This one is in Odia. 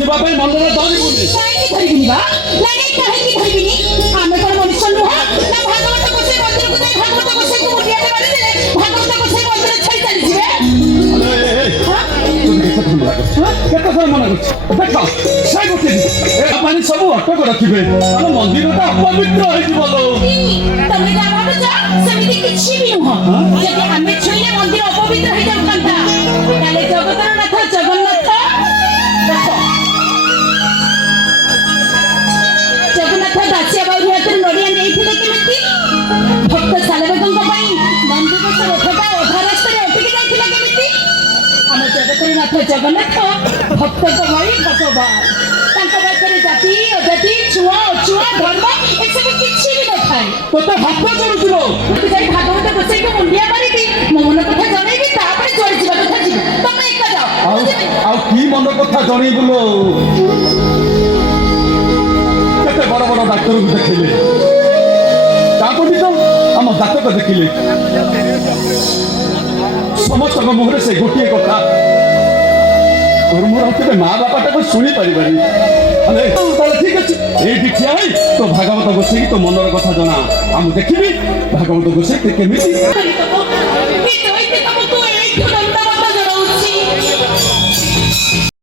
ଯିବା ପାଇଁ ମନରେ ଧରିବୁନି। କାହିଁକି ଧରିବିନି ବା? ନାଇଁ କାହିଁକି ଧରିବିନି? ଆମେ କଣ ମଣିଷ ନୁହଁ? ନା ଭାଗବତ ଗୋସାଇ ମନ୍ଦିରକୁ ଯାଇ ଭାଗବତ ଗୋସାଇକୁ ମୁଣ୍ଡିଆଟେ ମାରିଦେଲେ ଭାଗବତ ଗୋସାଇ ମନ୍ଦିର ଛାଡ଼ି ଚାଲିଯିବେ? କେତେ ଥର ମନେ କରୁଛି ଦେଖ ସେ ଗୋଟେ ପାଣି ସବୁ ଅଟକ ରଖିବେ ଆମ ମନ୍ଦିରଟା ଅପବିତ୍ର ହେଇଯିବ। ତମେ ଯାହା ଭାବୁଛ ସେମିତି କିଛି ବି ନୁହଁ। ଯଦି ଆମେ ଛୁଇଁଲେ ମନ୍ଦିର ଅପବିତ୍ର ହେଇଯାଉଥାନ୍ତା ତାହେଲେ ଜଗତର ନାଥ ଜଗନ୍ନାଥ ଦେଖ ଜଗନ୍ନାଥ ଦାସିଆ ବାଉରୀ ହାତରୁ ନଡ଼ିଆ ନେଇଥିଲେ କେମିତି? ଭକ୍ତ ସାଲବେଗଙ୍କ ପାଇଁ ନନ୍ଦିଘୋଷ ରଥଟା ଅଧା ରାସ୍ତାରେ ଅଟକି ଯାଇଥିଲା କେମିତି? ଆମ ଜଗତର ନାଥ ଜଗନ୍ନାଥ ଭକ୍ତଙ୍କ ଭଳି ଭଗବାନ। ତାଙ୍କ ପାଖରେ ଜାତି ଅଜାତି ଛୁଆ ଅଛୁଆ ଧର୍ମ ଏସବୁ କିଛି ବି ନଥାଏ। ତୋତେ ହାତ କରୁଥିବ ତୁ ଯାଇ ଭାଗବତ ଗୋସାଇକୁ ମୁଣ୍ଡିଆ ମାରିକି ମୋ ମନ କଥା ଜଣେଇବି ତାପରେ ଯୁଆଡେ ଯିବା କଥା ଯିବି। ତମେ ଏକା ଯାଅ। ଆଉ କି ମନ କଥା ଜଣେଇବୁଲ? କେତେ ବଡ ବଡ ଡାକ୍ତରକୁ ଦେଖିଲେ ତାପରେ ତ ଆମ ଜାତକ ଦେଖିଲେ ସମସ୍ତଙ୍କ ମୁହଁରେ ସେ ଗୋଟିଏ କଥା তোর মোর কেবে মা বাপাটাকে শুনি পারিবানি। তাহলে ঠিক আছে এইটি ঠিয়া হই তো ভাগবত গোসাইকি তো মনর কথা জনা আমি দেখিবি ভাগবত গোসাই কেমিতি ତମକୁ ଏଇଠୁ ବୃନ୍ଦାବନ